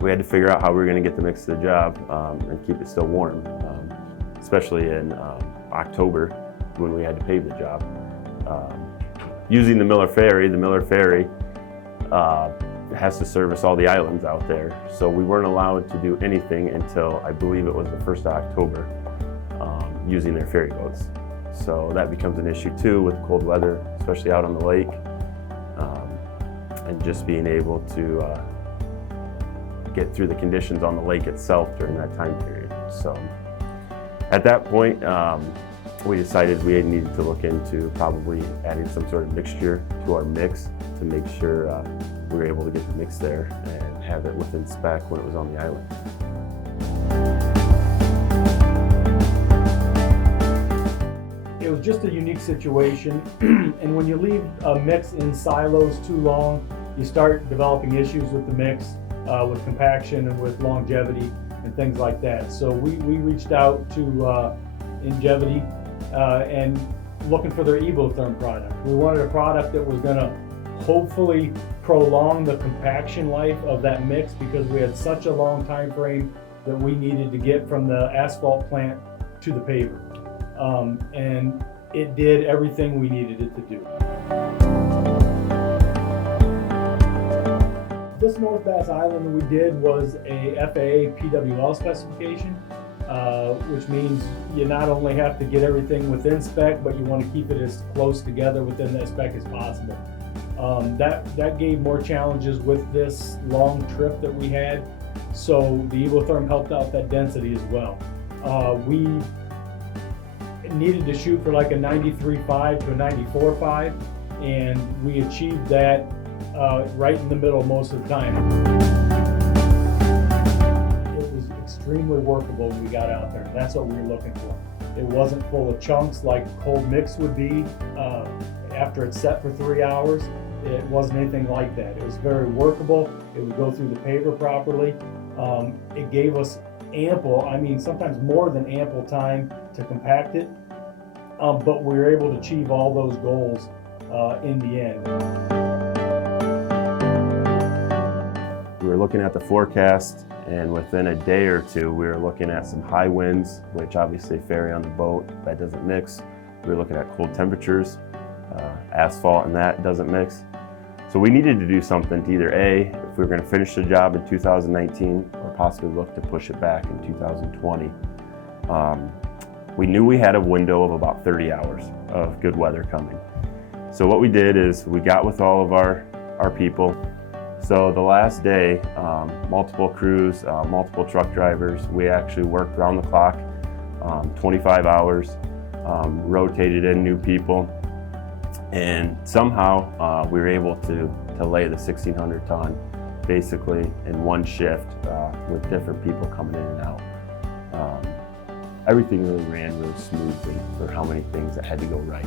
we had to figure out how we were going to get the mix to the job and keep it still warm, especially in October when we had to pave the job. Using the Miller Ferry has to service all the islands out there, so we weren't allowed to do anything until I believe it was the 1st of October using their ferry boats. So that becomes an issue too with cold weather, especially out on the lake, and just being able to get through the conditions on the lake itself during that time period. So at that point, we decided we needed to look into probably adding some sort of mixture to our mix to make sure we were able to get the mix there and have it within spec when it was on the island. It was just a unique situation, and when you leave a mix in silos too long, you start developing issues with the mix, with compaction and with longevity and things like that. So we reached out to Ingevity and looking for their Evotherm product. We wanted a product that was going to hopefully prolong the compaction life of that mix, because we had such a long time frame that we needed to get from the asphalt plant to the paver. And it did everything we needed it to do. This North Bass Island that we did was a FAA PWL specification, which means you not only have to get everything within spec, but you want to keep it as close together within that spec as possible. That gave more challenges with this long trip that we had, so the Evotherm helped out that density as well. We needed to shoot for like a 93.5 to a 94.5, and we achieved that right in the middle most of the time. It was extremely workable when we got out there, and that's what we were looking for. It wasn't full of chunks like cold mix would be after it's set for 3 hours. It wasn't anything like that. It was very workable. It would go through the paver properly. It gave us ample, I mean sometimes more than ample time to compact it, but we were able to achieve all those goals in the end. We were looking at the forecast, and within a day or two we were looking at some high winds, which obviously ferry on the boat, that doesn't mix. We were looking at cold temperatures, asphalt and that doesn't mix. So we needed to do something to either A, if we were going to finish the job in 2019, or possibly look to push it back in 2020. We knew we had a window of about 30 hours of good weather coming. So what we did is we got with all of our people. So the last day, multiple crews, multiple truck drivers, we actually worked around the clock, 25 hours, rotated in new people, and somehow we were able to lay the 1,600 ton basically in one shift with different people coming in and out. Everything really ran really smoothly for how many things that had to go right.